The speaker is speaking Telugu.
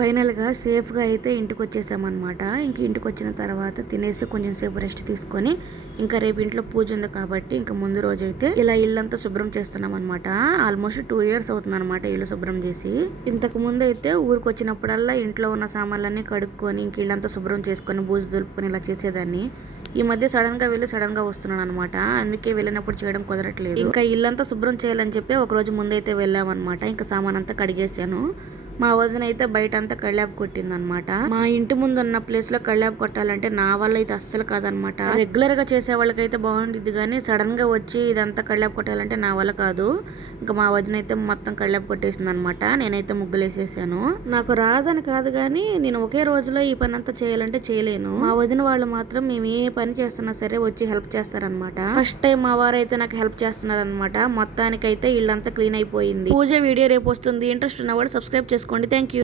ఫైనల్గా సేఫ్గా అయితే ఇంటికి వచ్చేసామన్నమాట. ఇంక ఇంటికి వచ్చిన తర్వాత తినేసి కొంచెం సేపు రెస్ట్ తీసుకొని ఇంకా రేపు ఇంట్లో పూజ ఉంది కాబట్టి ఇంకా ముందు రోజు అయితే ఇలా ఇల్లంతా శుభ్రం చేస్తున్నాం అనమాట. ఆల్మోస్ట్ 2 years అవుతుంది అనమాట ఇల్లు శుభ్రం చేసి. ఇంతకు ముందు అయితే ఊరికి వచ్చినప్పుడల్లా ఇంట్లో ఉన్న సామాన్లన్నీ కడుక్కొని ఇంక ఇల్లంతా శుభ్రం చేసుకొని బూజు దులుపుకొని ఇలా చేసేదాన్ని. ఈ మధ్య సడన్ గా వెళ్ళి సడన్ గా వస్తున్నాను అనమాట. అందుకే వెళ్ళినప్పుడు చేయడం కుదరట్లేదు. ఇంకా ఇల్లంతా శుభ్రం చేయాలని చెప్పి ఒక రోజు ముందైతే వెళ్ళామన్నమాట. ఇంకా సామాన్ అంతా కడిగేసాను. మా వదిన అయితే బయట అంతా కళ్ళాపు కొట్టింది అనమాట. మా ఇంటి ముందు ఉన్న ప్లేస్ లో కళ్ళాపు కొట్టాలంటే నా వల్ల అయితే అస్సలు కాదనమాట. రెగ్యులర్ గా చేసే వాళ్ళకైతే బాగుంటుంది కానీ సడన్ గా వచ్చి ఇదంతా కళ్ళాపు కొట్టాలంటే నా వల్ల కాదు. ఇంకా మా వదిన అయితే మొత్తం కళ్ళాపు కొట్టేసింది అనమాట. నేనైతే ముగ్గులు వేసేసాను. నాకు రాదని కాదు కానీ నేను ఒకే రోజులో ఈ పని అంతా చేయాలంటే చేయలేను. మా వదిన వాళ్ళు మాత్రం మేము ఏ పని చేస్తున్నా సరే వచ్చి హెల్ప్ చేస్తారనమాట. ఫస్ట్ టైం మా వారు అయితే నాకు హెల్ప్ చేస్తున్నారనమాట. మొత్తానికైతే ఇల్లంతా క్లీన్ అయిపోయింది. పూజ వీడియో రేపు వస్తుంది. ఇంట్రెస్ట్ ఉన్న వాళ్ళు సబ్స్క్రైబ్ చేసుకోండి. Thank you.